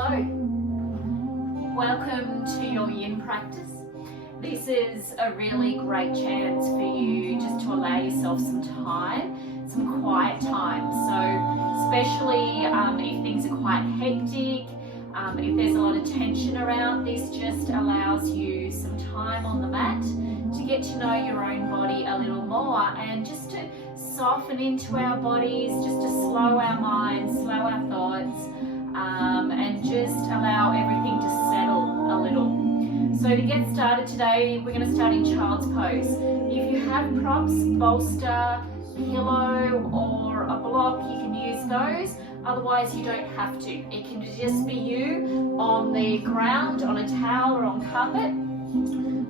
Hello, welcome to your yin practice. This is a really great chance for you just to allow yourself some time, some quiet time. So especially if things are quite hectic, if there's a lot of tension around, this just allows you some time on the mat to get to know your own body a little more and just to soften into our bodies, just to slow our minds, slow our thoughts, and just allow everything to settle a little. So to get started today, we're going to start in child's pose. If you have props, bolster, pillow or a block, you can use those. Otherwise, you don't have to. It can just be you on the ground, on a towel or on carpet.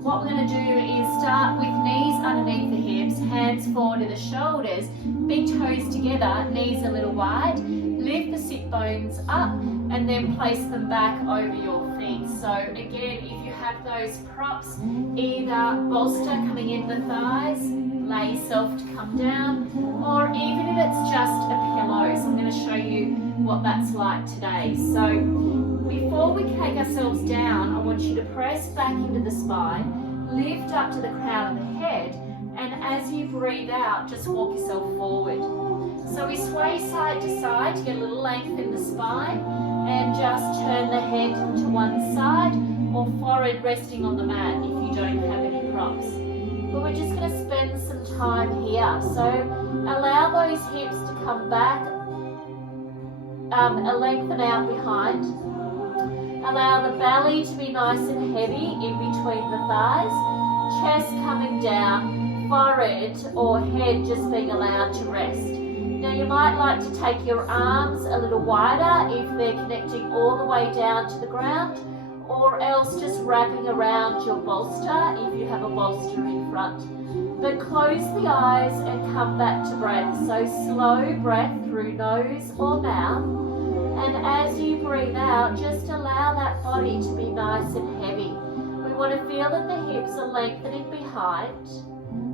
What we're going to do is start with knees underneath the hips, hands forward to the shoulders, big toes together, knees a little wide. Lift the sit bones up and then place them back over your feet. So again, if you have those props, either bolster coming in the thighs, allow yourself to come down, or even if it's just a pillow. So I'm going to show you what that's like today. So before we take ourselves down, I want you to press back into the spine, lift up to the crown of the head, and as you breathe out, just walk yourself forward. So we sway side to side to get a little length in the spine, and just turn the head to one side or forward resting on the mat if you don't have any props. But we're just going to spend some time here. So allow those hips to come back, lengthen out behind. Allow the belly to be nice and heavy in between the thighs, chest coming down, forehead or head just being allowed to rest. Now you might like to take your arms a little wider if they're connecting all the way down to the ground, or else just wrapping around your bolster if you have a bolster in front. But close the eyes and come back to breath. So slow breath through nose or mouth. And as you breathe out, just allow that body to be nice and heavy. We want to feel that the hips are lengthening behind.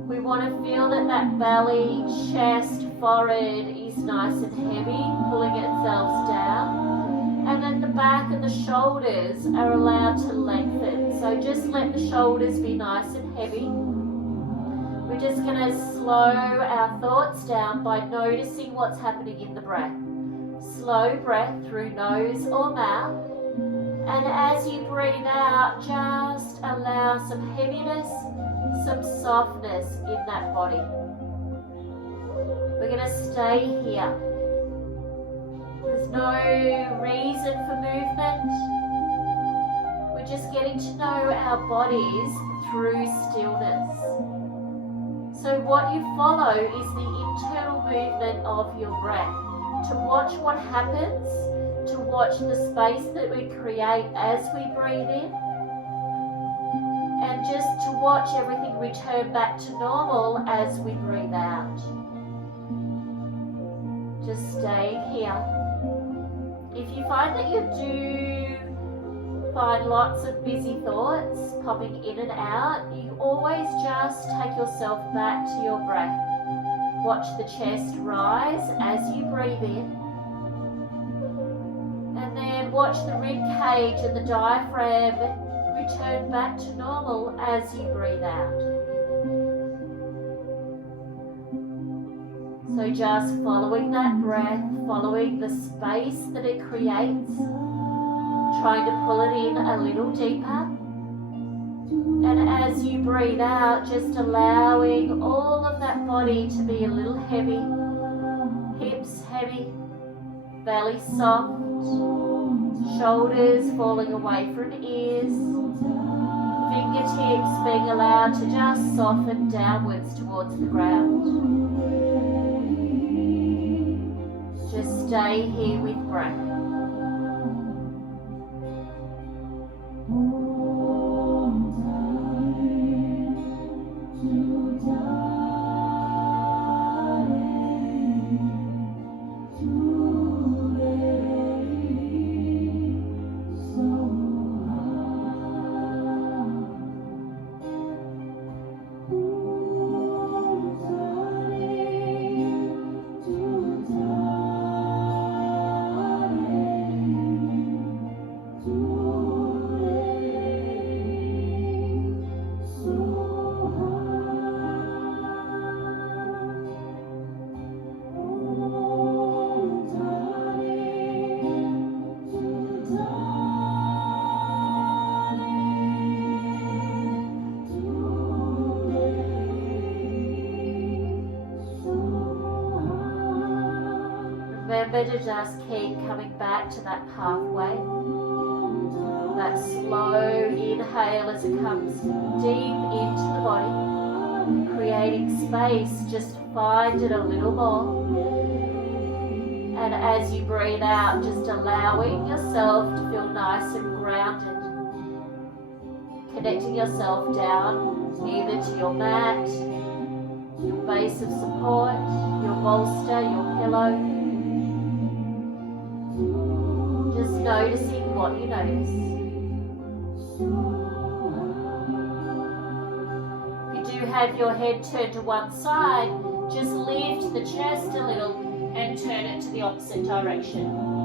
We want to feel that that belly, chest, forehead is nice and heavy, pulling itself down. And then the back and the shoulders are allowed to lengthen. So just let the shoulders be nice and heavy. We're just going to slow our thoughts down by noticing what's happening in the breath. Slow breath through nose or mouth. And as you breathe out, just allow some heaviness, some softness in that body. We're going to stay here. There's no reason for movement. We're just getting to know our bodies through stillness. So what you follow is the internal movement of your breath. To watch what happens, to watch the space that we create as we breathe in, and just to watch everything return back to normal as we breathe out. Just stay here. If you find that you do find lots of busy thoughts popping in and out, you always just take yourself back to your breath. Watch the chest rise as you breathe in. And then watch the rib cage and the diaphragm return back to normal as you breathe out. So just following that breath, following the space that it creates, trying to pull it in a little deeper. And as you breathe out, just allowing all of that body to be a little heavy, hips heavy, belly soft, shoulders falling away from ears, fingertips being allowed to just soften downwards towards the ground. Just stay here with breath. remember to just keep coming back to that pathway. That slow inhale as it comes deep into the body, creating space, just find it a little more. And as you breathe out, just allowing yourself to feel nice and grounded. Connecting yourself down either to your mat, your base of support, your bolster, your pillow. Just noticing what you notice. If you do have your head turned to one side, just lift the chest a little and turn it to the opposite direction.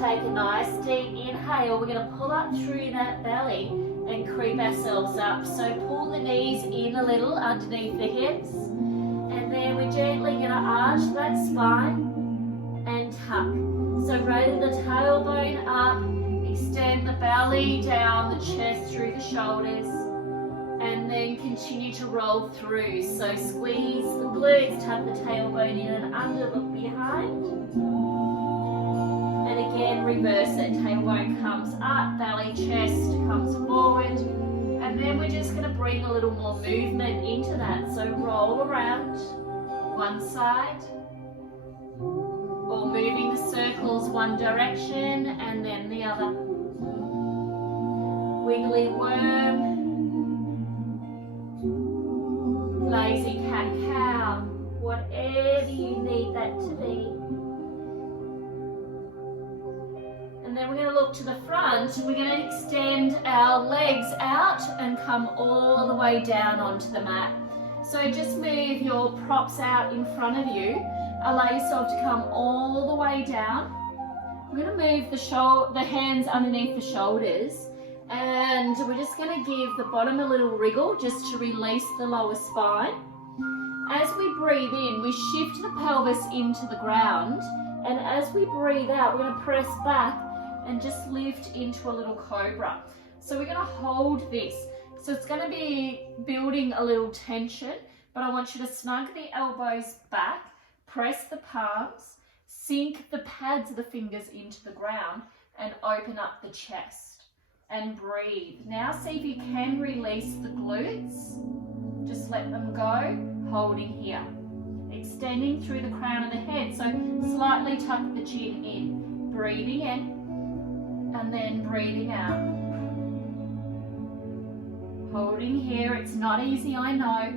Take a nice deep inhale. We're going to pull up through that belly and creep ourselves up. So pull the knees in a little underneath the hips. And then we're gently going to arch that spine and tuck. So raise the tailbone up, extend the belly down, the chest through the shoulders. And then continue to roll through. So squeeze the glutes, tuck the tailbone in and under, look behind. And again, reverse it. Tailbone comes up, belly, chest comes forward. And then we're just going to bring a little more movement into that. So roll around one side. Or moving the circles one direction and then the other. Wiggly worm. Lazy cat-cow. Whatever you need that to be. And then we're going to look to the front. We're going to extend our legs out and come all the way down onto the mat. So just move your props out in front of you. Allow yourself to come all the way down. We're going to move the hands underneath the shoulders. And we're just going to give the bottom a little wriggle just to release the lower spine. As we breathe in, we shift the pelvis into the ground. And as we breathe out, we're going to press back and just lift into a little cobra. So we're going to hold this. So it's going to be building a little tension, but I want you to snug the elbows back, press the palms, sink the pads of the fingers into the ground and open up the chest and breathe. Now see if you can release the glutes. Just let them go, holding here. Extending through the crown of the head, so slightly tuck the chin in. Breathing in. And then breathing out. Holding here, it's not easy, I know.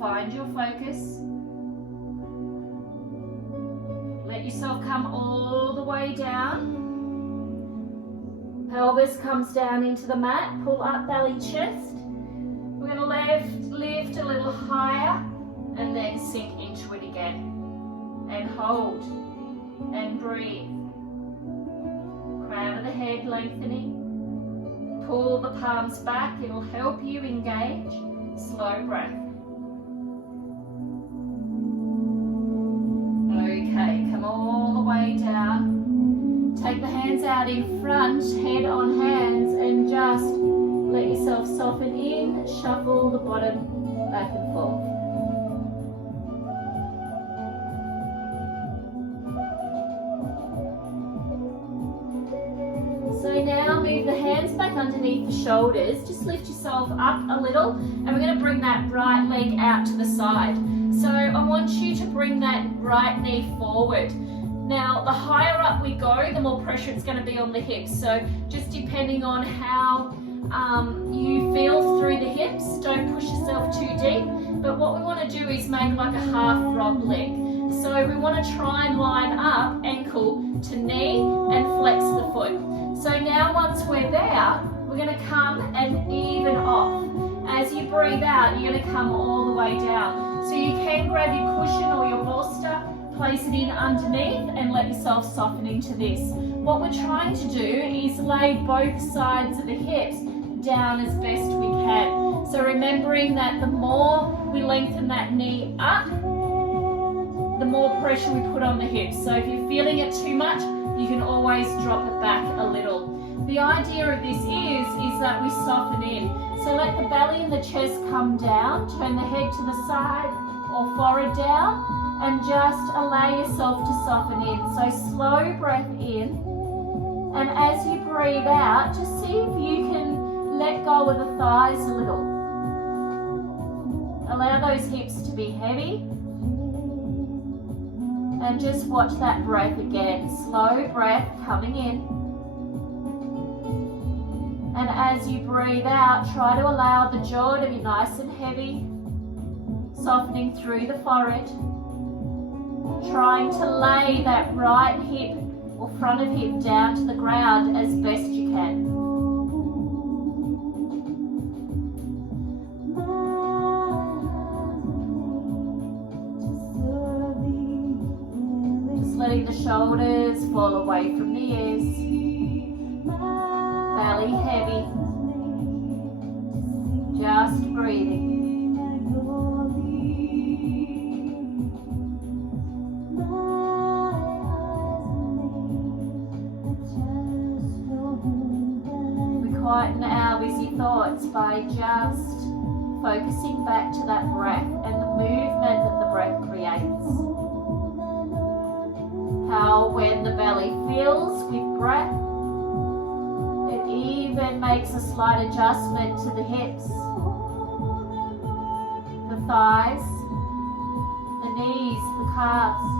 Find your focus. Let yourself come all the way down. Pelvis comes down into the mat, pull up belly, chest. We're going to lift a little higher and then sink into it again. And hold and breathe. Crown of the head lengthening. Pull the palms back, it'll help you engage. Slow breath. Okay, come all the way down. Take the hands out in front, head on hands, and just let yourself soften in, shuffle the bottom back and forth. So now move move the hands back underneath the shoulders. Just lift yourself up a little, and we're going to bring that right leg out to the side. So I want you to bring that right knee forward. Now, the higher up we go, the more pressure it's going to be on the hips. So just depending on how you feel through the hips, don't push yourself too deep. But what we want to do is make like a half frog leg. So we want to try and line up ankle to knee and flex the foot. So now once we're there, we're going to come and even off. As you breathe out, you're going to come all the way down. So you can grab your cushion or your bolster, place it in underneath and let yourself soften into this. What we're trying to do is lay both sides of the hips down as best we can. So remembering that the more we lengthen that knee up, the more pressure we put on the hips. So if you're feeling it too much, you can always drop it back a little. The idea of this is that we soften in. So let the belly and the chest come down, turn the head to the side or forehead down, and just allow yourself to soften in. So slow breath in, and as you breathe out, just see if you can let go of the thighs a little. Allow those hips to be heavy, and just watch that breath again. Slow breath coming in. And as you breathe out, try to allow the jaw to be nice and heavy, softening through the forehead. Trying to lay that right hip or front of hip down to the ground as best you can. Just letting the shoulders fall away from the ears. Belly heavy. Just breathing. Quieten our busy thoughts by just focusing back to that breath and the movement that the breath creates. How when the belly fills with breath, it even makes a slight adjustment to the hips, the thighs, the knees, the calves,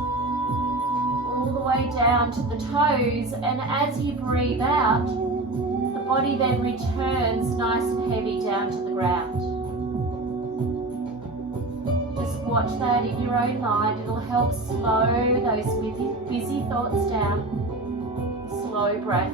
all the way down to the toes, and as you breathe out, the body then returns nice and heavy down to the ground. Just watch that in your own mind. It'll help slow those busy thoughts down. Slow breath.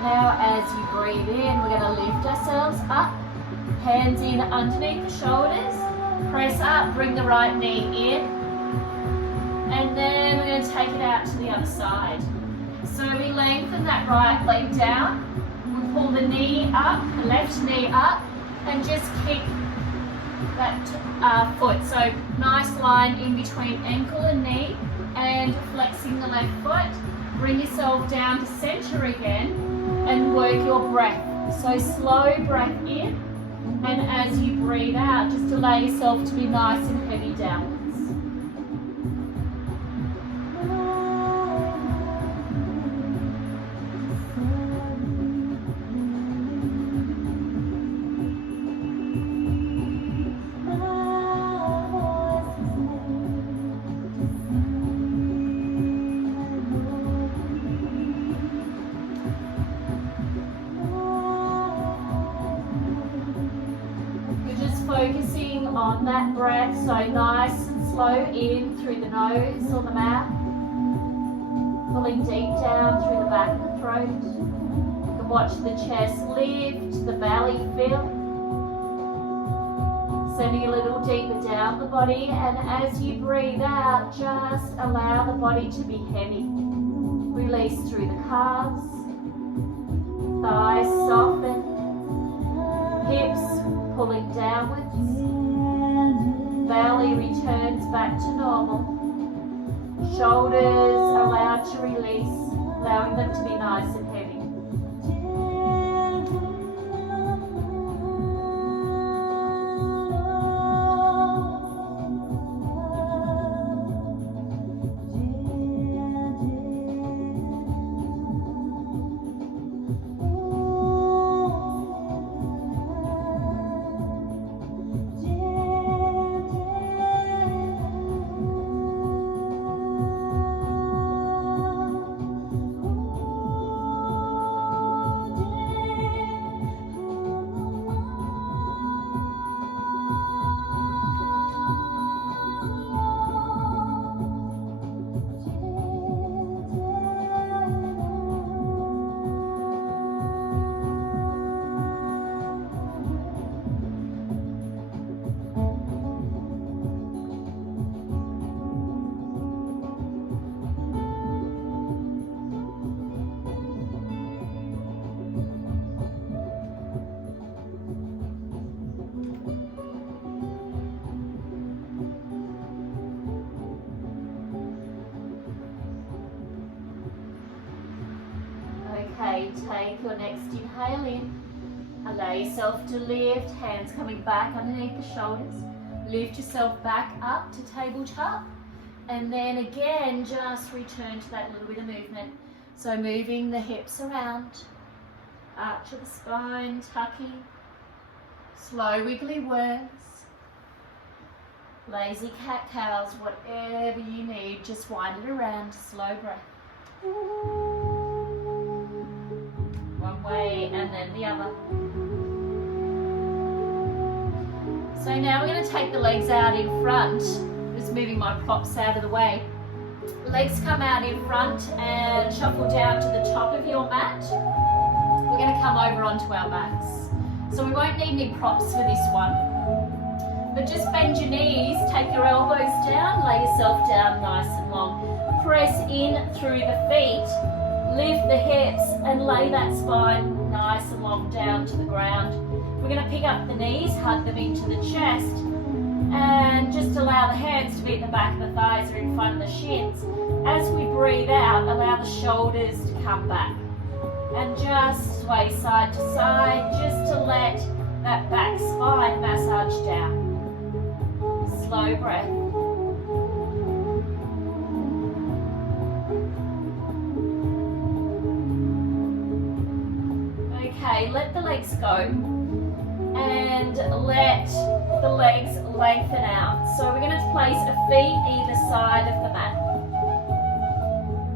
Now as you breathe in, we're going to lift ourselves up, hands in underneath the shoulders, press up, bring the right knee in, and then we're going to take it out to the other side. So we lengthen that right leg down, we pull the knee up, the left knee up, and just kick that foot. So nice line in between ankle and knee, and flexing the left foot. Bring yourself down to center again, and work your breath. So slow breath in, and as you breathe out, just allow yourself to be nice and heavy downwards. focusing on that breath, so nice and slow in through the nose or the mouth, pulling deep down through the back of the throat. You can watch the chest lift, the belly fill, sending a little deeper down the body, and as you breathe out, just allow the body to be heavy. Release through the calves, thighs soften, hips pulling downwards, belly returns back to normal, shoulders allowed to release, allowing them to be nice and heavy. Okay, take your next inhale in. Allow yourself to lift, hands coming back underneath the shoulders. Lift yourself back up to tabletop. And then again, just return to that little bit of movement. So moving the hips around, arch of the spine, tucking, slow wiggly worms, lazy cat-cows, whatever you need, just wind it around, slow breath. One way and then the other. So now we're going to take the legs out in front. Just moving my props out of the way. Legs come out in front and shuffle down to the top of your mat. We're going to come over onto our backs. So we won't need any props for this one. But just bend your knees, take your elbows down, lay yourself down nice and long. Press in through the feet, lift the hips and lay that spine nice and long down to the ground. We're going to pick up the knees, hug them into the chest, and just allow the hands to be at the back of the thighs or in front of the shins. As we breathe out, allow the shoulders to come back. And just sway side to side, just to let that back spine massage down. Slow breath. Okay, let the legs go and let the legs lengthen out. So we're going to place a feet either side of the mat.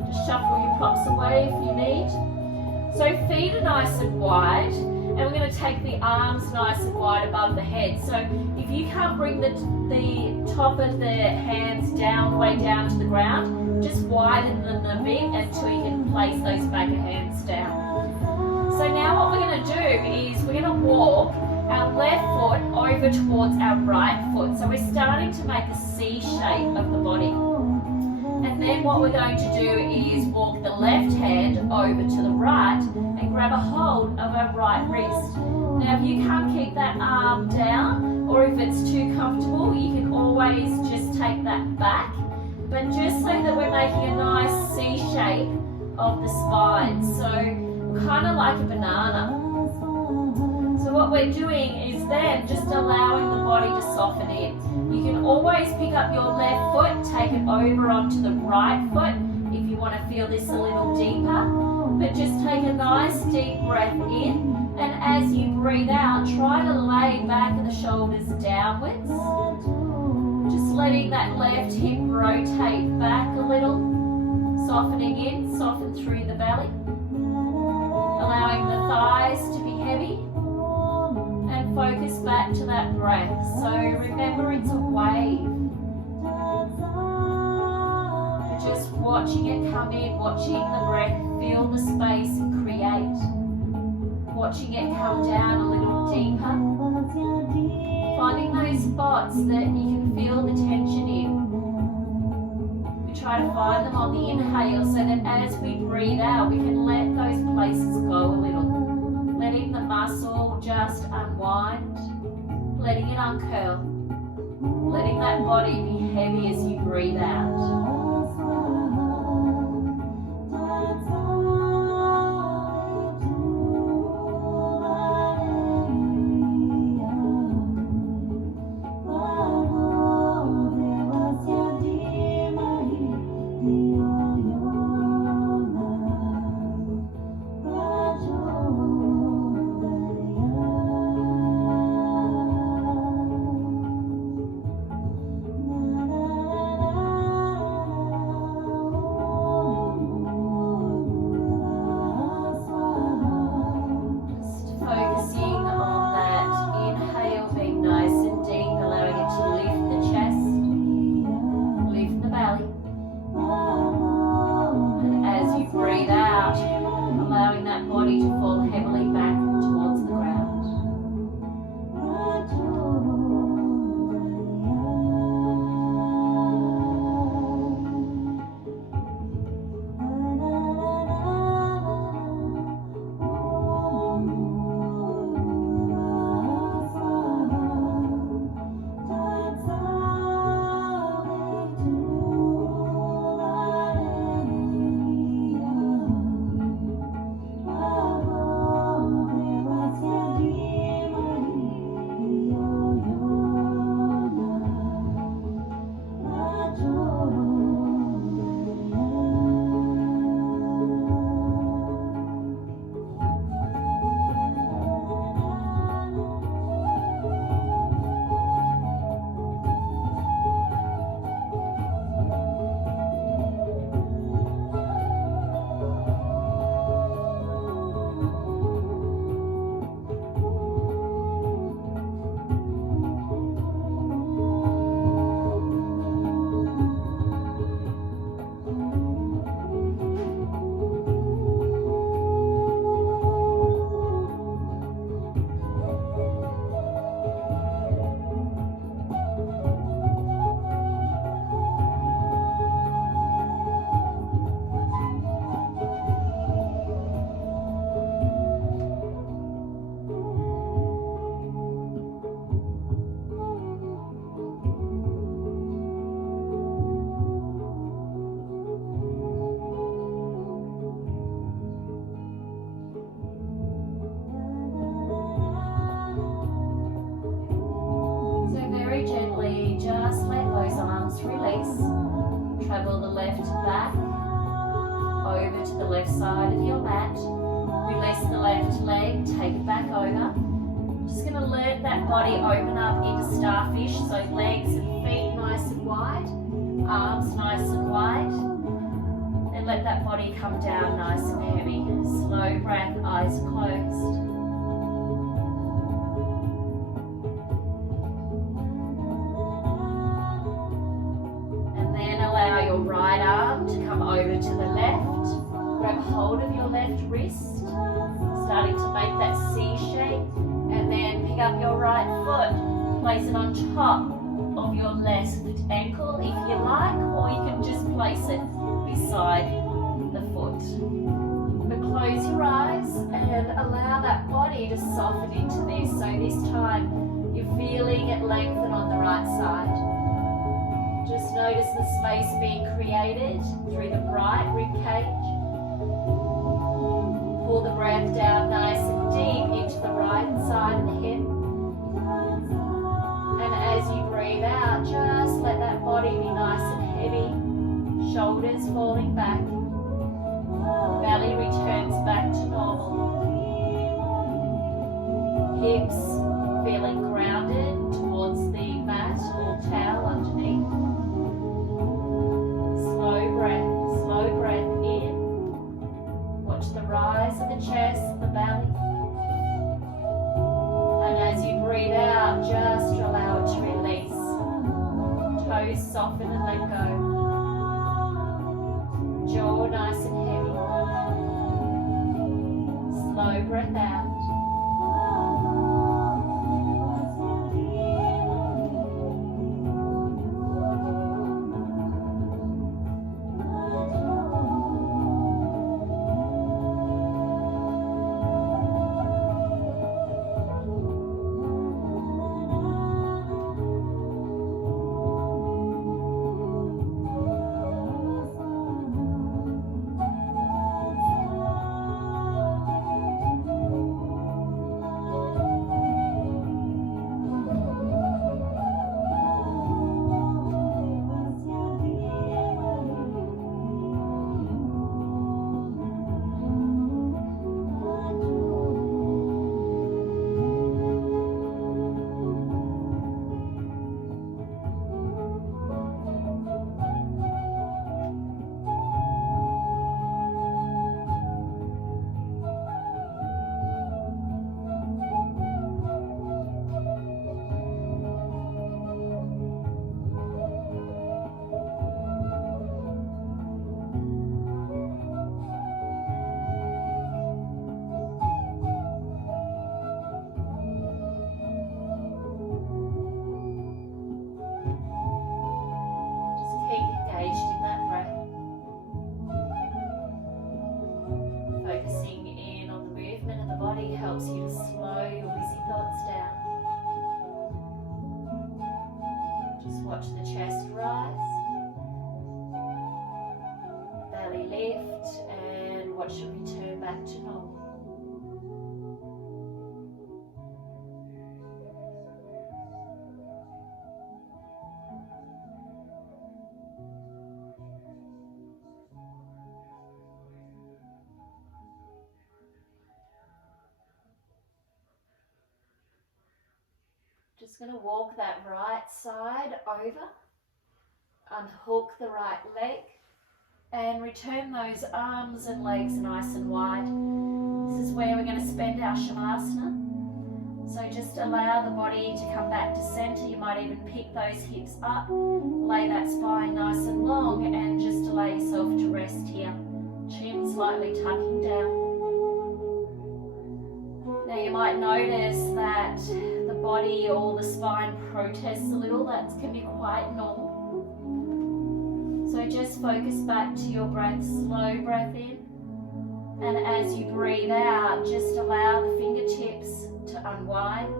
Just shuffle your props away if you need. So feet are nice and wide, and we're going to take the arms nice and wide above the head. So if you can't bring the top of the hands down, way down to the ground, just widen them a bit until you can place those back of hands down. So now what we're going to do is we're going to walk our left foot over towards our right foot. So we're starting to make a C shape of the body. And then what we're going to do is walk the left hand over to the right and grab a hold of our right wrist. Now if you can't keep that arm down, or if it's too comfortable, you can always just take that back. But just so that we're making a nice C shape of the spine. So kind of like a banana. So what we're doing is then just allowing the body to soften in. You can always pick up your left foot, take it over onto the right foot if you want to feel this a little deeper. But just take a nice deep breath in, and as you breathe out, try to lay back the shoulders downwards. Just letting that left hip rotate back a little, softening in, soften through the belly. Allowing the thighs to be heavy, and focus back back to that breath. So remember, it's a wave. Just watching it come in, watching the breath fill the space and create. Watching it come down a little deeper. Finding those spots that you can feel the tension in. We try to find them on the inhale so that as we breathe out, we can let those places go a little. Letting the muscle just unwind. Letting it uncurl. Letting that body be heavy as you breathe out. Travel the left back, over to the left side of your mat. Release the left leg, take it back over. Just going to let that body open up into starfish, so legs and feet nice and wide, arms nice and wide. And let that body come down nice and heavy. Slow breath, eyes closed. Allow your right arm to come over to the left. Grab hold of your left wrist, starting to make that C shape, and then pick up your right foot. Place it on top of your left ankle if you like, or you can just place it beside the foot. But close your eyes and allow that body to soften into this. So this time you're feeling it lengthen on the right side. Just notice the space being created through the right rib cage. Pull the breath down nice and deep into the right side of the hip. And as you breathe out, just let that body be nice and heavy. Shoulders falling back. Belly returns back to normal. Hips feeling grounded towards the mat or towel underneath. Slow breath in. Watch the rise of the chest, the belly. And as you breathe out, soften and let go. Jaw nice and heavy. Slow breath out. Helps you to slow your busy thoughts down. Just watch the chest rise, belly lift, and watch it return back to normal. Just going to walk that right side over, unhook the right leg, and return those arms and legs nice and wide. This is where we're going to spend our Shavasana. So just allow the body to come back to center. You might even pick those hips up, lay that spine nice and long, and just allow yourself to rest here. Chin slightly tucking down. Now you might notice that the body or the spine protests a little. That can be quite normal. So just focus back to your breath, slow breath in. And as you breathe out, just allow the fingertips to unwind,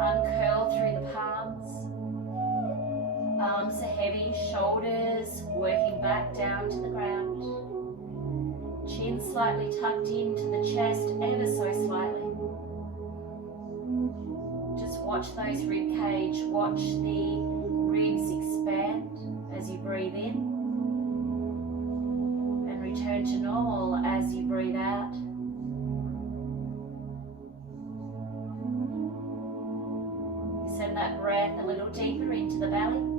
uncurl through the palms. Arms are heavy, shoulders working back down to the ground. Chin slightly tucked into the chest, ever so slightly. Just watch those rib cage, watch the ribs expand as you breathe in. And return to normal as you breathe out. You send that breath a little deeper into the belly.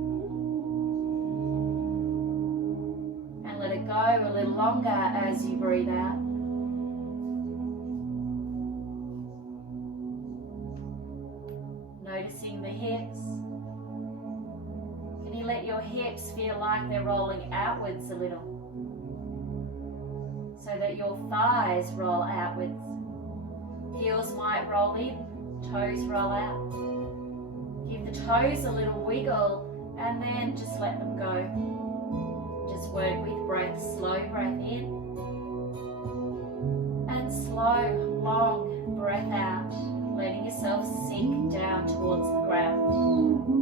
Let it go a little longer as you breathe out. Noticing the hips. Can you let your hips feel like they're rolling outwards a little? So that your thighs roll outwards. Heels might roll in, toes roll out. Give the toes a little wiggle and then just let them go. Just work with breath, slow breath in and slow, long breath out, letting yourself sink down towards the ground.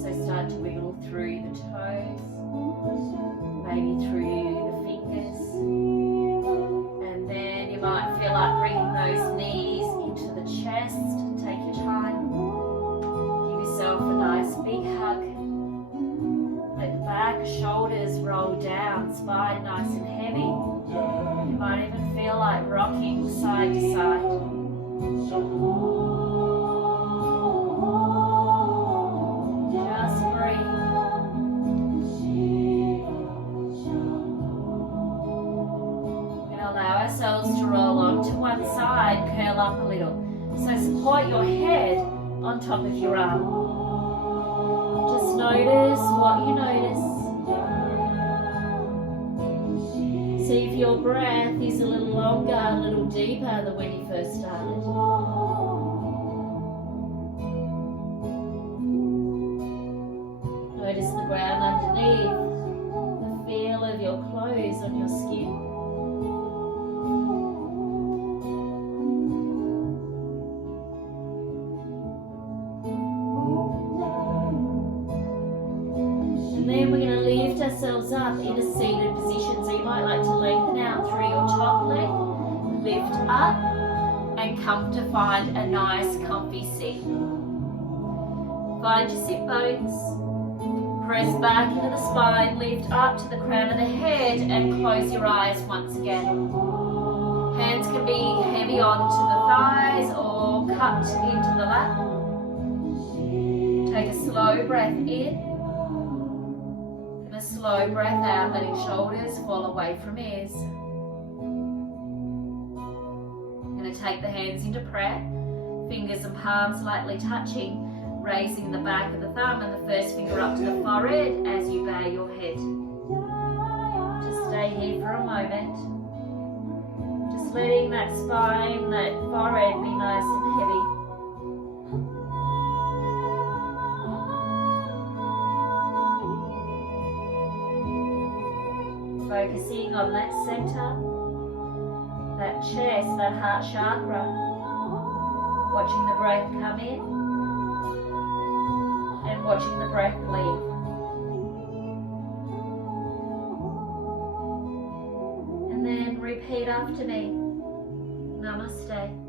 So start to wiggle through the toes, maybe through the fingers, and then you might feel like bringing those knees into the chest. Take your time, give yourself a nice big hug, let the back, shoulders roll down, spine nice and heavy. You might even feel like rocking side to side. To roll onto one side, curl up a little. So support your head on top of your arm. Just notice what you notice. See if your breath is a little longer, a little deeper than when you first started. Notice the ground underneath, the feel of your clothes on your skin. Ourselves up in a seated position, so you might like to lengthen out through your top leg, lift up and come to find a nice comfy seat. Find your sit bones, press back into the spine, lift up to the crown of the head and close your eyes once again. Hands can be heavy onto the thighs or cupped into the lap. Take a slow breath in. Slow breath out, letting shoulders fall away from ears. I'm going to take the hands into prayer, fingers and palms lightly touching, raising the back of the thumb and the first finger up to the forehead as you bow your head. Just stay here for a moment. Just letting that spine, that forehead be nice and heavy. Focusing on that center, that chest, that heart chakra. Watching the breath come in and watching the breath leave. And then repeat after me. Namaste.